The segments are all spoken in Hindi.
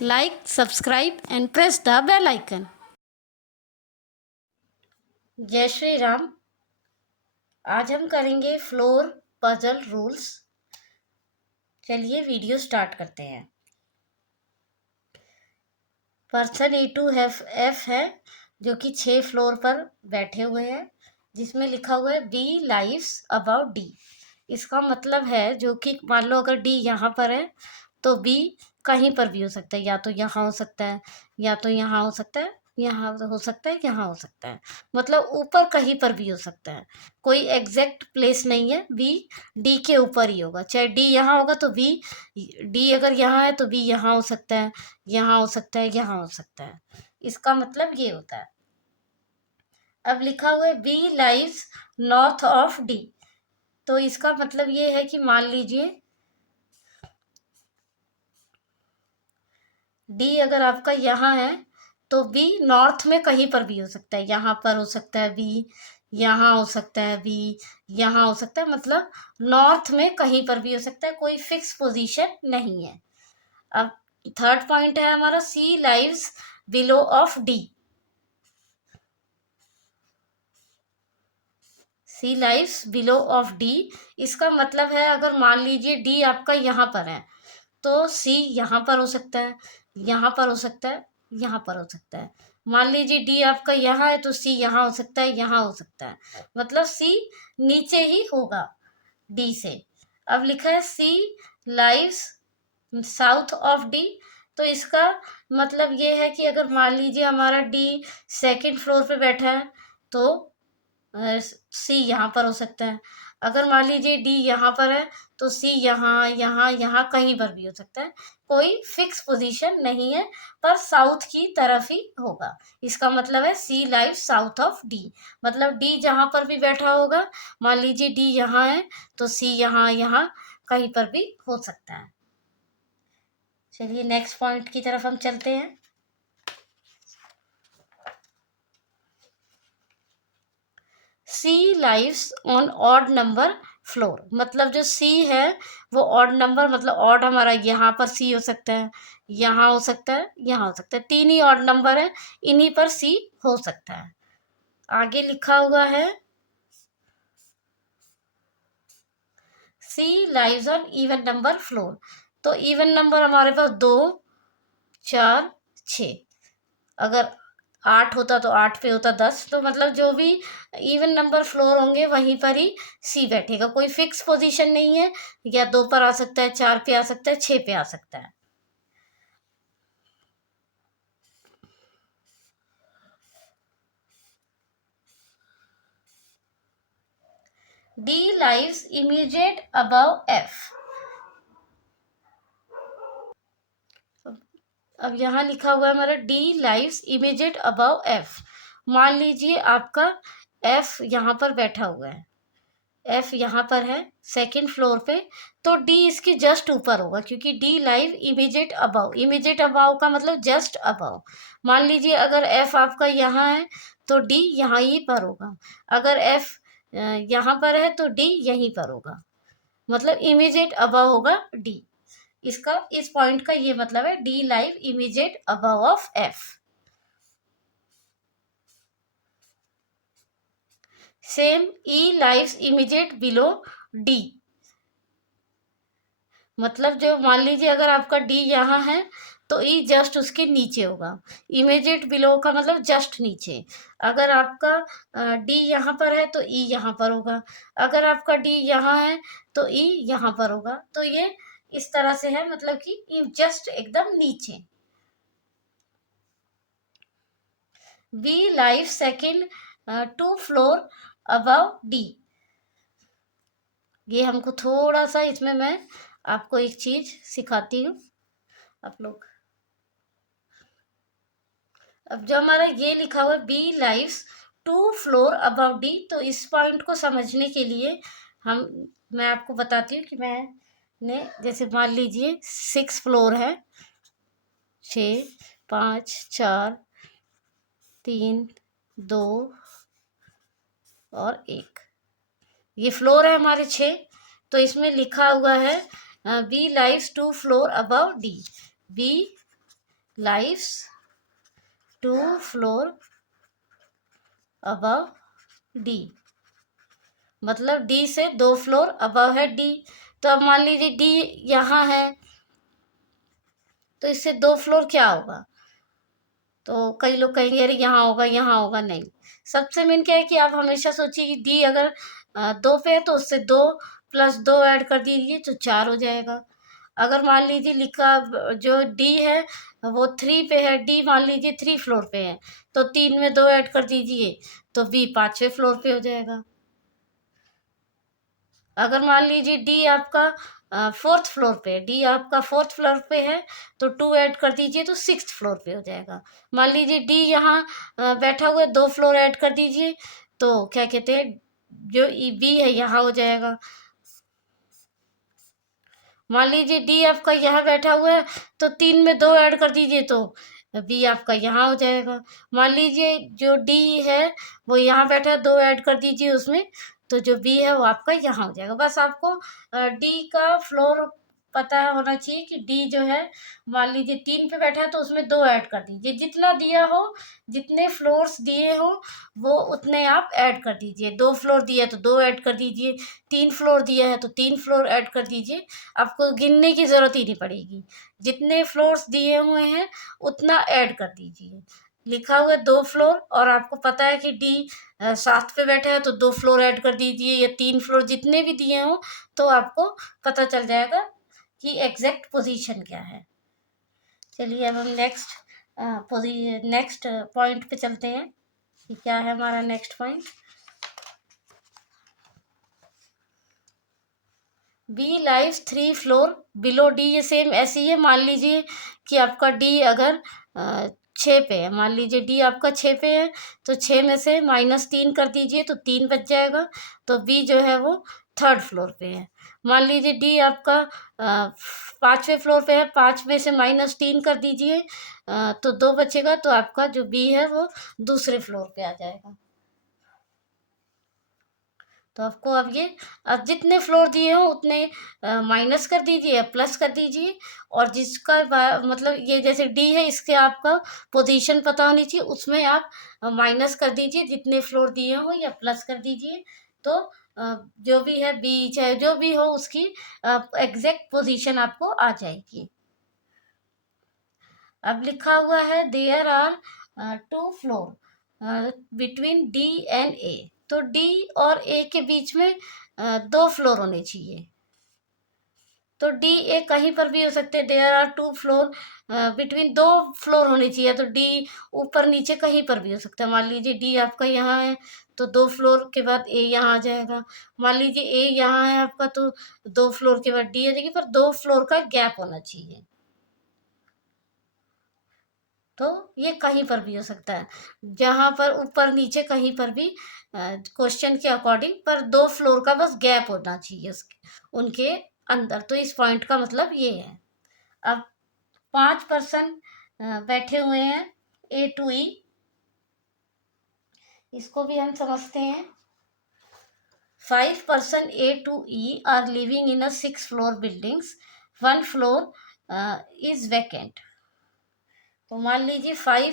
Like, subscribe and press the bell icon. जय श्री राम। आज हम करेंगे फ्लोर पजल रूल्स। चलिए वीडियो स्टार्ट करते हैं। पर्सन E2F है जो कि 6 फ्लोर पर बैठे हुए हैं, जिसमें लिखा हुआ है बी लाइव्स अबाउट डी। इसका मतलब है जो कि मान लो अगर डी यहाँ पर है तो बी कहीं पर भी हो सकता है, या तो यहाँ हो सकता है, या तो यहाँ हो सकता है, यहाँ हो सकता है, यहाँ हो सकता है, मतलब ऊपर कहीं पर भी हो सकता है। कोई एग्जैक्ट प्लेस नहीं है, बी डी के ऊपर ही होगा। चाहे डी यहाँ होगा तो बी, डी अगर यहाँ है तो बी यहाँ हो सकता है, यहाँ हो सकता है, यहाँ हो सकता है। इसका मतलब ये होता है। अब लिखा हुआ है B lives north of D, तो इसका मतलब ये है कि मान लीजिए डी अगर आपका यहाँ है तो बी नॉर्थ में कहीं पर भी हो सकता है। यहाँ पर हो सकता है बी, यहाँ हो सकता है बी, यहाँ हो सकता है, मतलब नॉर्थ में कहीं पर भी हो सकता है, कोई फिक्स पोजीशन नहीं है। अब थर्ड पॉइंट है हमारा C lives below of D. C lives below of D, इसका मतलब है अगर मान लीजिए डी आपका यहाँ पर है तो सी यहाँ पर हो सकता है, यहाँ पर हो सकता है, यहाँ पर हो सकता है। मान लीजिए डी आपका यहाँ है तो सी यहाँ हो सकता है, यहाँ हो सकता है, मतलब सी नीचे ही होगा डी से। अब लिखा है C lives south of D, तो इसका मतलब ये है कि अगर मान लीजिए हमारा डी सेकंड फ्लोर पे बैठा है तो सी यहाँ पर हो सकता है। अगर मान लीजिए डी यहाँ पर है तो सी यहाँ यहाँ यहाँ कहीं पर भी हो सकता है, कोई फिक्स पोजीशन नहीं है, पर साउथ की तरफ ही होगा। इसका मतलब है सी लाइव साउथ ऑफ डी, मतलब डी जहाँ पर भी बैठा होगा, मान लीजिए डी यहाँ है तो सी यहाँ यहाँ कहीं पर भी हो सकता है। चलिए नेक्स्ट पॉइंट की तरफ हम चलते हैं। C lives on odd number floor, मतलब जो सी है वो ऑड नंबर, मतलब ऑड हमारा यहाँ पर सी हो सकता है, यहाँ हो सकता है, यहाँ हो सकता है, 3 ही ऑड नंबर है, इन्हीं पर सी हो सकता है। आगे लिखा हुआ है C lives on even number floor, तो इवन नंबर हमारे पास 2, 4, 6। अगर 8 होता तो 8 पे होता 10, तो मतलब जो भी इवन नंबर फ्लोर होंगे वहीं पर ही सी बैठेगा, कोई फिक्स पोजीशन नहीं है, या 2 पर आ सकता है, 4 पे आ सकता है, 6 पे आ सकता है। D lives immediate above F. अब यहाँ लिखा हुआ है हमारा D lives immediate above F. मान लीजिए आपका एफ यहाँ पर बैठा हुआ है, एफ यहाँ पर है सेकंड फ्लोर पे, तो डी इसके जस्ट ऊपर होगा, क्योंकि D live immediate above, immediate above का मतलब जस्ट अबव। मान लीजिए अगर एफ आपका यहाँ है तो डी यहाँ ही पर होगा, अगर एफ यहाँ पर है तो डी यहीं पर होगा, मतलब इमीडिएट अबव होगा डी। इसका इस पॉइंट का ये मतलब है D live immediate above of F. Same E lives immediate below D, मतलब जो मान लीजिए अगर आपका डी यहाँ है तो ई जस्ट उसके नीचे होगा। इमीडिएट बिलो का मतलब जस्ट नीचे। अगर आपका डी यहाँ पर है तो ई यहाँ पर होगा, अगर आपका डी यहाँ है तो ई यहाँ पर होगा, तो ये इस तरह से है, मतलब कि ई जस्ट एकदम नीचे। B live second 2 floor above D, ये हमको थोड़ा सा, इसमें मैं आपको एक चीज सिखाती हूँ आप लोग। अब जो हमारा ये लिखा हुआ है B lives 2 floor above D, तो इस पॉइंट को समझने के लिए मैं आपको बताती हूँ कि मैंने जैसे मान लीजिए 6 फ्लोर है, 6, 5, 4, 3, 2 और 1, ये फ्लोर है हमारे 6, तो इसमें लिखा हुआ है B lives 2 floor above D. B lives 2 floor above D, मतलब D से 2 फ्लोर अबव है D। तो अब मान लीजिए D यहाँ है, तो इससे 2 फ्लोर क्या होगा? तो कई लोग कहेंगे अरे यहाँ होगा यहाँ होगा, नहीं। सबसे मेन क्या है कि आप हमेशा सोचिए कि डी अगर 2 पे है तो उससे 2 प्लस 2 ऐड कर दीजिए तो 4 हो जाएगा। अगर मान लीजिए लिखा जो डी है वो 3 पे है, डी मान लीजिए 3 फ्लोर पे है, तो 3 में 2 ऐड कर दीजिए तो बी 5वें फ्लोर पे हो जाएगा। अगर मान लीजिए डी आपका 4th फ्लोर पे, डी आपका 4th फ्लोर पे है तो 2 ऐड कर दीजिए तो 6th फ्लोर पे हो जाएगा। मान लीजिए डी यहाँ बैठा हुआ है, 2 फ्लोर ऐड कर दीजिए तो क्या कहते हैं, जो बी है यहाँ हो जाएगा। मान लीजिए डी आपका यहाँ बैठा हुआ है तो 3 में 2 ऐड कर दीजिए तो बी आपका यहाँ हो जाएगा। मान लीजिए जो डी है वो यहाँ बैठा है, 2 ऐड कर दीजिए उसमें तो जो बी है वो आपका यहाँ हो जाएगा। बस आपको डी का फ्लोर पता होना चाहिए कि डी जो है, मान लीजिए 3 पे बैठा है तो उसमें 2 ऐड कर दीजिए, जितना दिया हो, जितने फ्लोर्स दिए हो वो उतने आप ऐड कर दीजिए। 2 फ्लोर दिया है तो 2 ऐड कर दीजिए, 3 फ्लोर दिया है तो 3 फ्लोर ऐड कर दीजिए। आपको गिनने की ज़रूरत ही नहीं पड़ेगी, जितने फ्लोर्स दिए हुए हैं उतना ऐड कर दीजिए। लिखा हुआ है 2 फ्लोर और आपको पता है कि डी 7 पे बैठा है तो 2 फ्लोर ऐड कर दीजिए, या 3 फ्लोर जितने भी दिए हों तो आपको पता चल जाएगा कि एग्जैक्ट पोजीशन क्या है। चलिए अब हम नेक्स्ट पॉइंट पे चलते हैं कि क्या है हमारा next point. B lives 3 floor below D, ये सेम ऐसे ही है। मान लीजिए कि आपका डी अगर 6 पे है, मान लीजिए डी आपका 6 पे है तो 6 में से -3 कर दीजिए तो 3 बच जाएगा, तो बी जो है वो 3rd फ्लोर पे है। मान लीजिए डी आपका 5वें फ्लोर पे है, 5 में से -3 कर दीजिए तो 2 बचेगा, तो आपका जो बी है वो दूसरे फ्लोर पे आ जाएगा। तो आपको अब जितने फ्लोर दिए हो उतने माइनस कर दीजिए या प्लस कर दीजिए, और जिसका मतलब ये जैसे डी है इसके आपका पोजीशन पता होनी चाहिए, उसमें आप माइनस कर दीजिए जितने फ्लोर दिए हो, या प्लस कर दीजिए तो जो भी है बी चाहे जो भी हो उसकी एग्जैक्ट पोजीशन आपको आ जाएगी। अब लिखा हुआ है there are 2 floor between D and A, तो डी और ए के बीच में 2 फ्लोर होने चाहिए। तो डी ए कहीं पर भी हो सकते हैं, there are 2 floor between, 2 floor होने चाहिए, तो डी ऊपर नीचे कहीं पर भी हो सकता है। मान लीजिए डी आपका यहाँ है तो 2 फ्लोर के बाद ए यहाँ आ जाएगा। मान लीजिए ए यहाँ है आपका तो 2 फ्लोर के बाद डी आ जाएगी, पर 2 फ्लोर का गैप होना चाहिए। तो ये कहीं पर भी हो सकता है, जहाँ पर ऊपर नीचे कहीं पर भी क्वेश्चन के अकॉर्डिंग, पर 2 फ्लोर का बस गैप होना चाहिए उसके उनके अंदर। तो इस पॉइंट का मतलब ये है। अब 5 पर्सन बैठे हुए हैं ए टू ई, इसको भी हम समझते हैं। 5 person A to E are living in a 6 floor buildings, 1 floor is vacant. तो मान लीजिए 5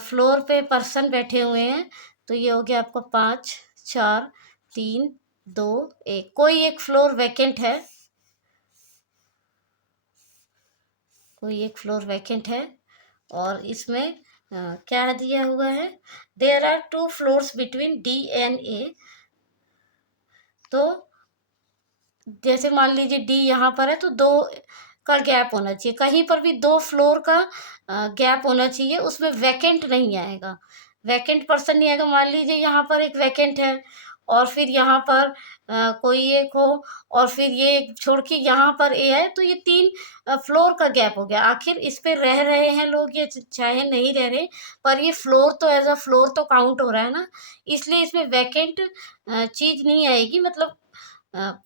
फ्लोर पे पर्सन बैठे हुए हैं, तो ये हो गया आपको 5 4 3 2 1, कोई एक फ्लोर वैकेंट है, कोई एक फ्लोर वैकेंट है। और इसमें क्या दिया हुआ है, there are 2 floors between D and A. तो जैसे मान लीजिए डी यहाँ पर है तो 2 का गैप होना चाहिए, कहीं पर भी 2 फ्लोर का गैप होना चाहिए, उसमें वैकेंट नहीं आएगा, वैकेंट पर्सन नहीं आएगा। मान लीजिए यहाँ पर एक वैकेंट है और फिर यहाँ पर कोई एक हो, और फिर ये छोड़ के यहाँ पर ए है, तो ये 3 फ्लोर का गैप हो गया। आखिर इस पे रह रहे हैं लोग, ये चाहे नहीं रह रहे, पर ये फ्लोर तो एज अ फ्लोर तो काउंट हो रहा है ना, इसलिए इसमें वैकेंट चीज़ नहीं आएगी, मतलब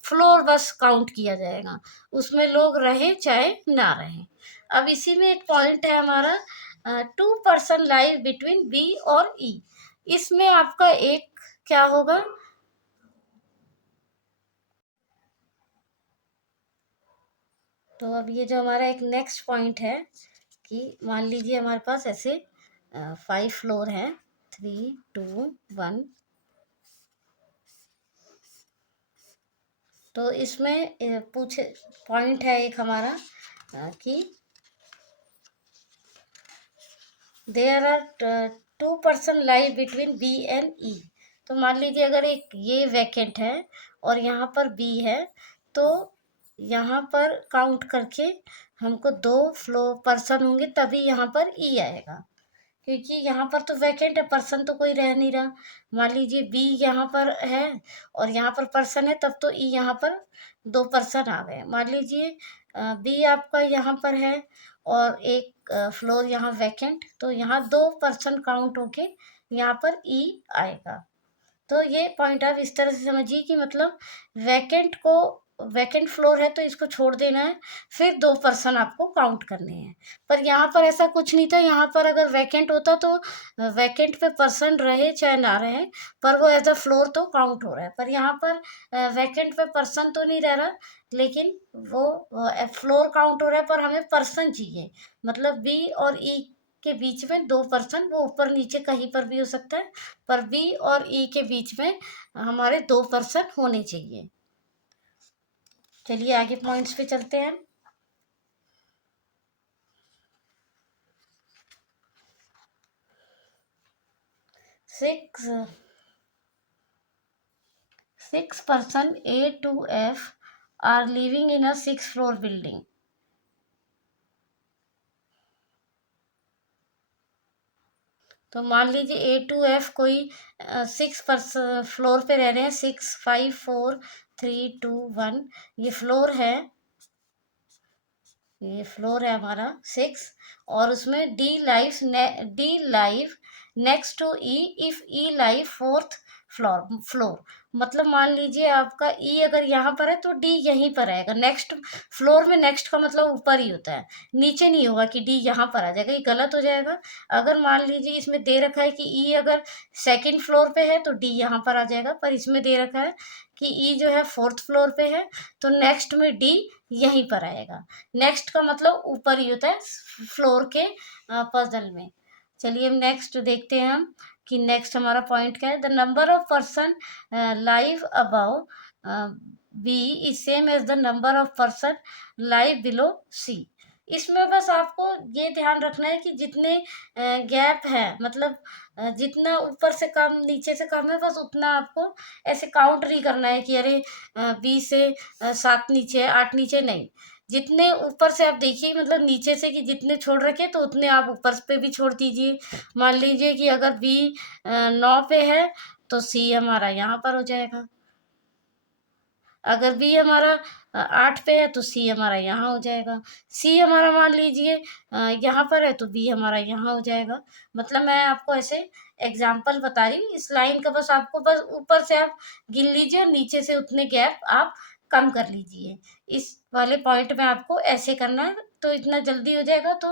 फ्लोर बस काउंट किया जाएगा, उसमें लोग रहे चाहे ना रहे। अब इसी में एक पॉइंट है हमारा 2 पर्सन लाइव बिटवीन बी और ई, इसमें आपका एक क्या होगा, तो अब ये जो हमारा एक नेक्स्ट पॉइंट है कि मान लीजिए हमारे पास ऐसे 5 फ्लोर हैं, 3 2 1। तो इसमें पूछे पॉइंट है एक हमारा कि there are 2 person live between B and E. तो मान लीजिए अगर एक ये वैकेंट है और यहाँ पर बी है, तो यहाँ पर काउंट करके हमको 2 पर्सन होंगे, तभी यहाँ पर ई आएगा, क्योंकि यहाँ पर तो वैकेंट है, पर्सन तो कोई रह नहीं रहा। मान लीजिए बी यहाँ पर है और यहाँ पर पर्सन है, तब तो ई यहाँ पर 2 पर्सन आ गए। मान लीजिए बी आपका यहाँ पर है और एक फ्लोर यहाँ वैकेंट, तो यहाँ 2 पर्सन काउंट होके यहाँ पर ई आएगा। तो ये पॉइंट आप इस तरह से समझिए कि मतलब वैकेंट फ्लोर है तो इसको छोड़ देना है, फिर 2 पर्सन आपको काउंट करने हैं। पर यहाँ पर ऐसा कुछ नहीं था, यहाँ पर अगर वैकेंट होता तो वैकेंट पे पर्सन रहे चाहे ना रहे, पर वो एज अ फ्लोर तो काउंट हो रहा है। पर यहाँ पर वैकेंट पे पर्सन तो नहीं रह रहा, लेकिन वो फ्लोर काउंट हो रहा है, पर हमें पर्सन चाहिए। मतलब बी और ई के बीच में 2 पर्सन, वो ऊपर नीचे कहीं पर भी हो सकता है, पर बी और ई के बीच में हमारे 2 पर्सन होने चाहिए। चलिए आगे पॉइंट्स पे चलते हैं। Six person A to F are living in a 6th floor building। तो मान लीजिए A to F कोई 6 फ्लोर पे रह रहे हैं, 6 5 4 3 2 1। ये फ्लोर है, ये फ्लोर है हमारा 6, और उसमें D live next to E if E live 4th floor. मतलब मान लीजिए आपका ई अगर यहाँ पर है तो डी यहीं पर आएगा। नेक्स्ट फ्लोर में नेक्स्ट का मतलब ऊपर ही होता है, नीचे नहीं होगा कि डी यहाँ पर आ जाएगा, ये गलत हो जाएगा। अगर मान लीजिए इसमें दे रखा है कि ई अगर 2nd फ्लोर पे है तो डी यहाँ पर आ जाएगा, पर इसमें दे रखा है कि ई जो है 4th फ्लोर पे है, तो नेक्स्ट में डी यहीं पर आएगा। नेक्स्ट का मतलब ऊपर ही होता है फ्लोर के पजल में। चलिए हम नेक्स्ट देखते हैं हम कि नेक्स्ट हमारा पॉइंट क्या है। The number of person live above B is same as the number of person live below C. इसमें बस आपको ये ध्यान रखना है कि जितने गैप है, मतलब जितना ऊपर से कम नीचे से कम है, बस उतना आपको ऐसे काउंट नहीं करना है कि अरे 20 से 7 नीचे है 8 नीचे, नहीं। जितने ऊपर से आप देखिए, मतलब नीचे से कि जितने छोड़ रखे तो उतने आप ऊपर पे भी छोड़ दीजिए। मान लीजिए कि अगर बी 9 पे है तो सी हमारा यहाँ पर हो जाएगा। अगर बी हमारा 8 पे है तो सी हमारा यहाँ हो जाएगा। सी हमारा मान लीजिए यहाँ पर है तो बी हमारा यहाँ हो जाएगा। मतलब मैं आपको ऐसे एग्जाम्पल बता रही हूँ, इस लाइन का बस आपको बस ऊपर से आप गिन लीजिए और नीचे से उतने गैप आप कम कर लीजिए। इस वाले पॉइंट में आपको ऐसे करना है, तो इतना जल्दी हो जाएगा। तो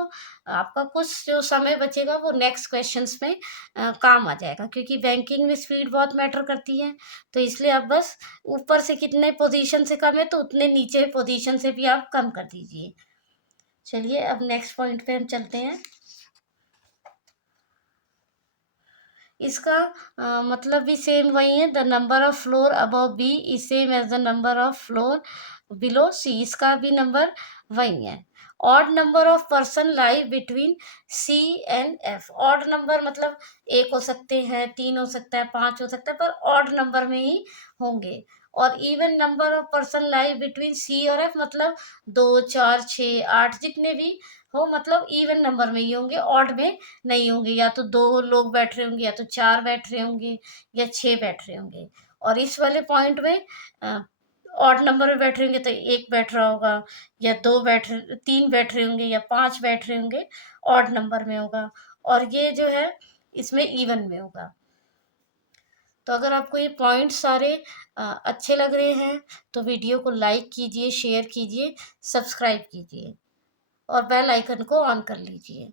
आपका कुछ जो समय बचेगा वो नेक्स्ट क्वेश्चंस में काम आ जाएगा, क्योंकि बैंकिंग में स्पीड बहुत मैटर करती है। तो इसलिए आप बस ऊपर से कितने पोजीशन से कम है तो उतने नीचे पोजीशन से भी आप कम कर दीजिए। चलिए अब नेक्स्ट पॉइंट पे हम चलते हैं। इसका मतलब भी सेम वही है। The number of floor above B is same as the number of floor below C. इसका भी नंबर वही है। Odd number of person live between C and F. Odd number मतलब 1 हो सकते हैं, 3 हो सकता है, 5 हो सकता है, पर ऑड नंबर में ही होंगे। और even number of person live between C और एफ, मतलब 2 4 6 8 जितने भी हो, मतलब इवन नंबर में ही होंगे, ऑड में नहीं होंगे। या तो 2 लोग बैठ रहे होंगे, या तो 4 बैठ रहे होंगे, या 6 बैठ रहे होंगे। और इस वाले पॉइंट में ऑड नंबर में बैठ रहे होंगे तो 1 बैठ रहा होगा, या 3 बैठ रहे होंगे, या 5 बैठ रहे होंगे, ऑड नंबर में होगा। और ये जो है इसमें इवन में होगा। तो अगर आपको ये पॉइंट सारे अच्छे लग रहे हैं तो वीडियो को लाइक कीजिए, शेयर कीजिए, सब्सक्राइब कीजिए और बेल आइकन को ऑन कर लीजिए।